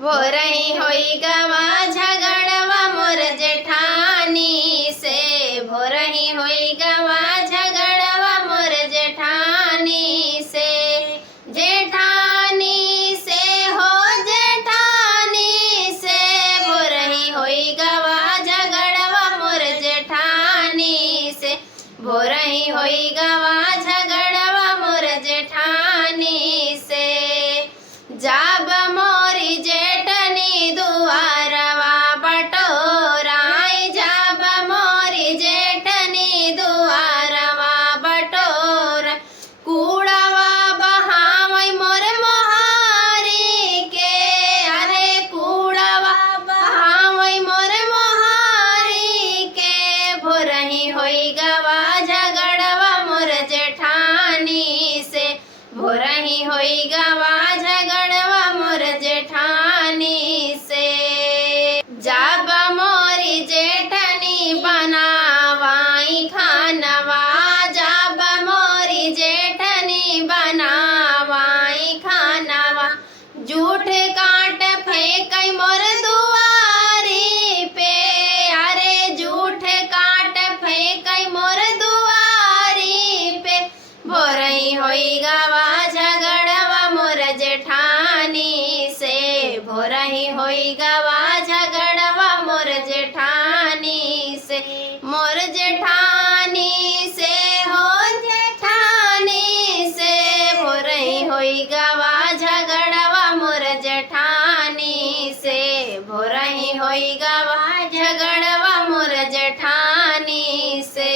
भोरही होई गवा झगड़वा मोर जेठानी से। भोरही होई गवा झगड़वा मोर जेठानी से। जेठानी से हो जेठानी से। भोरही होई गवा झगड़वा मोर जेठानी से। भोरही होई गवा झगड़वा मोर जेठानी से। जाब मोरी जेठनी दुआरवा बटोराई। जाब मोरी जेठनी दुआरवा बटोर। कूड़वा बहावई मोर मोहारी के। अरे कूड़वा बहावई मोर मोहारी के। भोरही होई गवा झगड़वा मोर जेठानी से। भोरही होई गवा झगड़वा मोर जेठानी से। जाब मोरी जेठनी बनावाई खानवा। जाब मोरी जेठनी बनावाई खानवा। जूठ काट फेंकई मोर दुआरी पे। अरे जूठ काट फेंकई मोर दुआरी पे। भोरही होई गवा झगड़वा मोर जेठानी से। भोरही होई गवा झगड़वा मोर जेठानी से। मोर जेठानी से हो जेठानी से। भोरही होई गवा झगड़वा मोर जेठानी से। भोरही होई गवा झगड़वा मोर जेठानी से।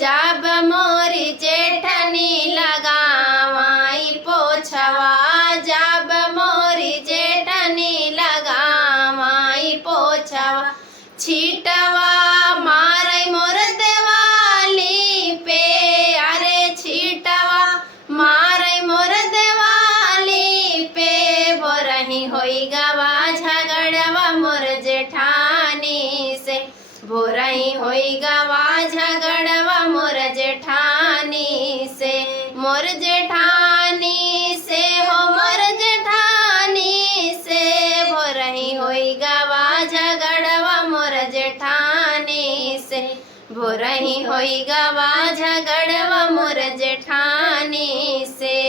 जाब मोरी जेठनी लगावाई पोछवा। जाब मोरी जेठनी लगावाई पोछवा। छीटवा मारई मोर देवाली पे। अरे छीटवा मारई मोर देवाली पे। भोरही होई गवा झगड़वा मोर जेठानी से। भोरही होई गवा झगड़वा मोर जेठानी से। मोर जेठानी से हो मोर जेठानी से। भोरही होई गवा झगड़वा मोर जेठानी से। भोरही होई गवा झगड़वा मोर जेठानी से।